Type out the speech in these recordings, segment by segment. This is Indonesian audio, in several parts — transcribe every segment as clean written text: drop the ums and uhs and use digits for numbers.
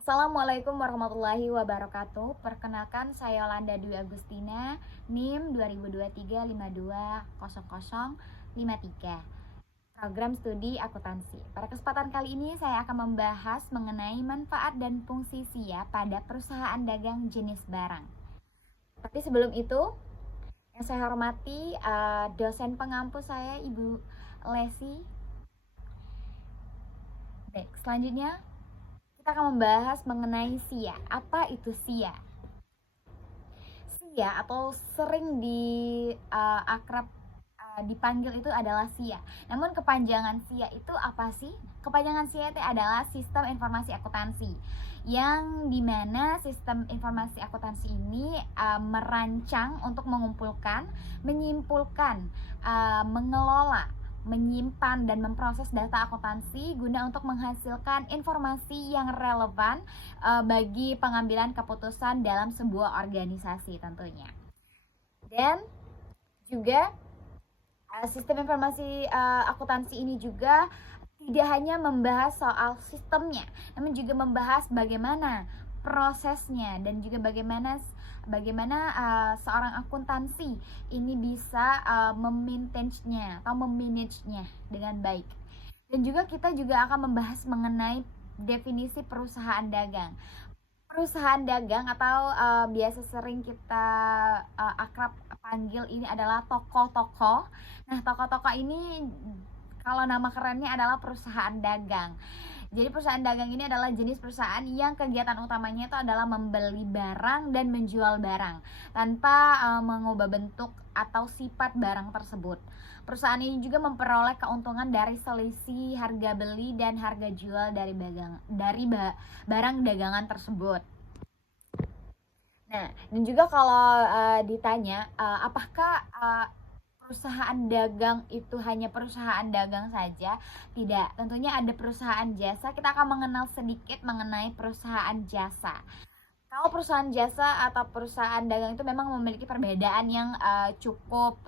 Assalamualaikum warahmatullahi wabarakatuh. Perkenalkan saya Yolanda Dwi Agustina, NIM 2023520053, Program Studi Akuntansi. Pada kesempatan kali ini saya akan membahas mengenai manfaat dan fungsi SIA pada perusahaan dagang jenis barang. Tapi sebelum itu, yang saya hormati dosen pengampu saya Ibu Lesi. Baik, selanjutnya kita akan membahas mengenai SIA. Apa itu SIA? SIA atau sering akrab dipanggil itu adalah SIA. Namun kepanjangan SIA itu apa sih? Kepanjangan SIA itu adalah Sistem Informasi Akuntansi, yang dimana sistem informasi akuntansi ini merancang untuk mengumpulkan, menyimpulkan, mengelola, menyimpan dan memproses data akuntansi guna untuk menghasilkan informasi yang relevan bagi pengambilan keputusan dalam sebuah organisasi tentunya. Dan juga sistem informasi akuntansi ini juga tidak hanya membahas soal sistemnya, namun juga membahas bagaimana prosesnya dan juga bagaimana seorang akuntansi ini bisa memaintain-nya atau memanage-nya dengan baik. Dan juga kita juga akan membahas mengenai definisi perusahaan dagang. Perusahaan dagang atau biasa sering kita akrab panggil ini adalah toko-toko. Nah, toko-toko ini kalau nama kerennya adalah perusahaan dagang. Jadi perusahaan dagang ini adalah jenis perusahaan yang kegiatan utamanya itu adalah membeli barang dan menjual barang tanpa mengubah bentuk atau sifat barang tersebut. Perusahaan ini juga memperoleh keuntungan dari selisih harga beli dan harga jual dari barang dagangan tersebut. Nah, dan juga kalau ditanya apakah perusahaan dagang itu hanya perusahaan dagang saja? Tidak, tentunya ada perusahaan jasa. Kita akan mengenal sedikit mengenai perusahaan jasa. Kalau perusahaan jasa atau perusahaan dagang itu memang memiliki perbedaan yang cukup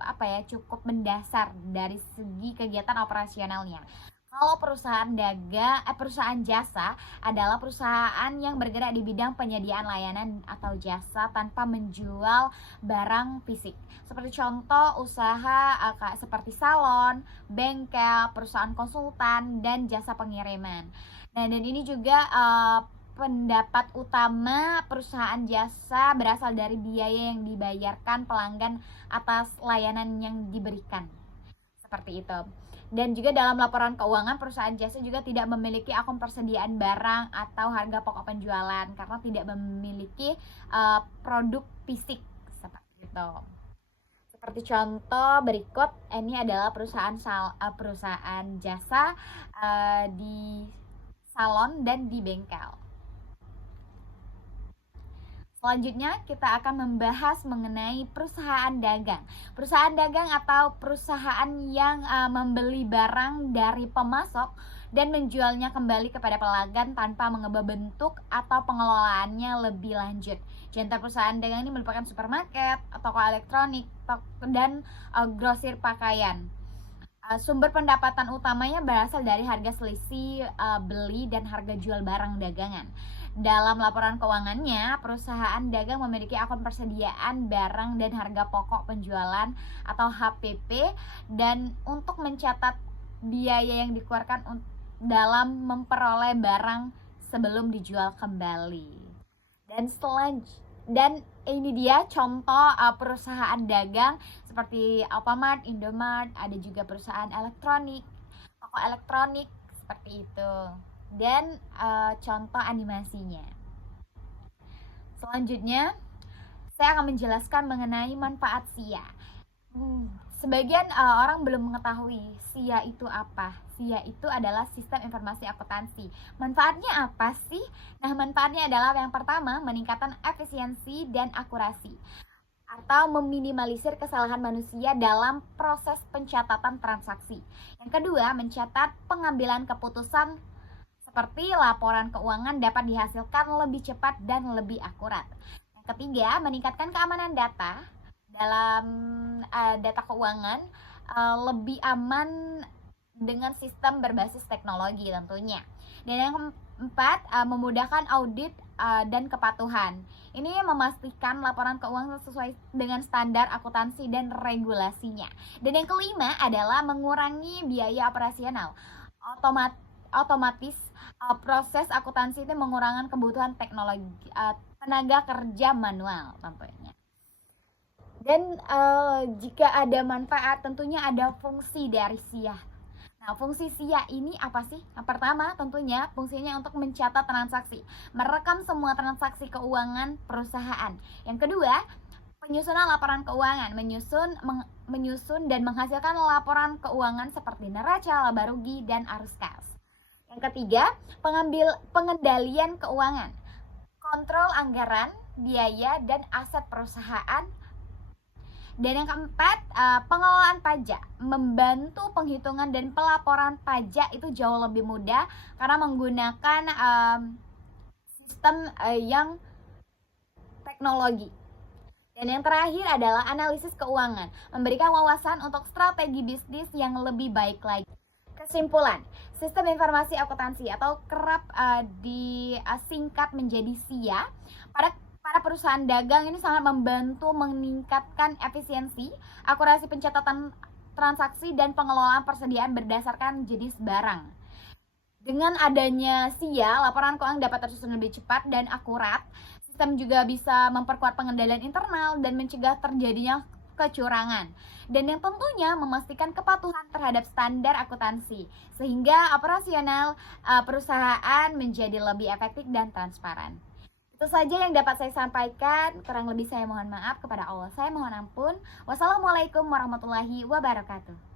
mendasar dari segi kegiatan operasionalnya. Kalau perusahaan jasa adalah perusahaan yang bergerak di bidang penyediaan layanan atau jasa tanpa menjual barang fisik. Seperti contoh usaha seperti salon, bengkel, perusahaan konsultan, dan jasa pengiriman. Nah, dan ini juga pendapat utama perusahaan jasa berasal dari biaya yang dibayarkan pelanggan atas layanan yang diberikan. Seperti itu. Dan juga dalam laporan keuangan, perusahaan jasa juga tidak memiliki akun persediaan barang atau harga pokok penjualan karena tidak memiliki produk fisik seperti itu. Seperti contoh berikut, ini adalah perusahaan jasa di salon dan di bengkel. Selanjutnya kita akan membahas mengenai perusahaan dagang. Perusahaan dagang atau perusahaan yang membeli barang dari pemasok dan menjualnya kembali kepada pelanggan tanpa mengubah bentuk atau pengelolaannya lebih lanjut. Contoh perusahaan dagang ini merupakan supermarket, toko elektronik, dan grosir pakaian. Sumber pendapatan utamanya berasal dari harga selisih beli dan harga jual barang dagangan. Dalam laporan keuangannya, perusahaan dagang memiliki akun persediaan barang dan harga pokok penjualan atau HPP, dan untuk mencatat biaya yang dikeluarkan dalam memperoleh barang sebelum dijual kembali. Dan ini dia contoh perusahaan dagang seperti Alfamart, Indomart, ada juga perusahaan elektronik, toko elektronik seperti itu. Dan contoh animasinya. Selanjutnya, saya akan menjelaskan mengenai manfaat SIA. Sebagian orang belum mengetahui SIA itu apa. SIA itu adalah Sistem Informasi Akuntansi. Manfaatnya apa sih? Nah, manfaatnya adalah yang pertama, meningkatkan efisiensi dan akurasi atau meminimalisir kesalahan manusia dalam proses pencatatan transaksi. Yang kedua, mencatat pengambilan keputusan seperti laporan keuangan dapat dihasilkan lebih cepat dan lebih akurat. Yang ketiga, meningkatkan keamanan data dalam data keuangan lebih aman dengan sistem berbasis teknologi tentunya. Dan yang 4, memudahkan audit dan kepatuhan. Ini memastikan laporan keuangan sesuai dengan standar akuntansi dan regulasinya. Dan yang kelima adalah mengurangi biaya operasional. Otomatis proses akuntansi itu mengurangi kebutuhan teknologi tenaga kerja manual tentunya. Dan jika ada manfaat, tentunya ada fungsi dari SIA. Nah, fungsi SIA ini apa sih? Yang pertama, tentunya fungsinya untuk mencatat transaksi, merekam semua transaksi keuangan perusahaan. Yang kedua, penyusunan laporan keuangan, menyusun dan menghasilkan laporan keuangan seperti neraca, laba rugi, dan arus kas. Yang ketiga, pengendalian keuangan, kontrol anggaran, biaya, dan aset perusahaan. Dan yang keempat, pengelolaan pajak, membantu penghitungan dan pelaporan pajak itu jauh lebih mudah karena menggunakan sistem yang teknologi. Dan yang terakhir adalah analisis keuangan, memberikan wawasan untuk strategi bisnis yang lebih baik lagi. Kesimpulan, sistem informasi akuntansi atau kerap disingkat menjadi SIA para perusahaan dagang ini sangat membantu meningkatkan efisiensi, akurasi pencatatan transaksi, dan pengelolaan persediaan berdasarkan jenis barang. Dengan adanya SIA, laporan keuangan dapat tersusun lebih cepat dan akurat. Sistem juga bisa memperkuat pengendalian internal dan mencegah terjadinya kecurangan. Dan yang tentunya memastikan kepatuhan terhadap standar akuntansi, sehingga operasional perusahaan menjadi lebih efektif dan transparan. Itu saja yang dapat saya sampaikan. Kurang lebih saya mohon maaf, kepada Allah saya mohon ampun. Wassalamualaikum warahmatullahi wabarakatuh.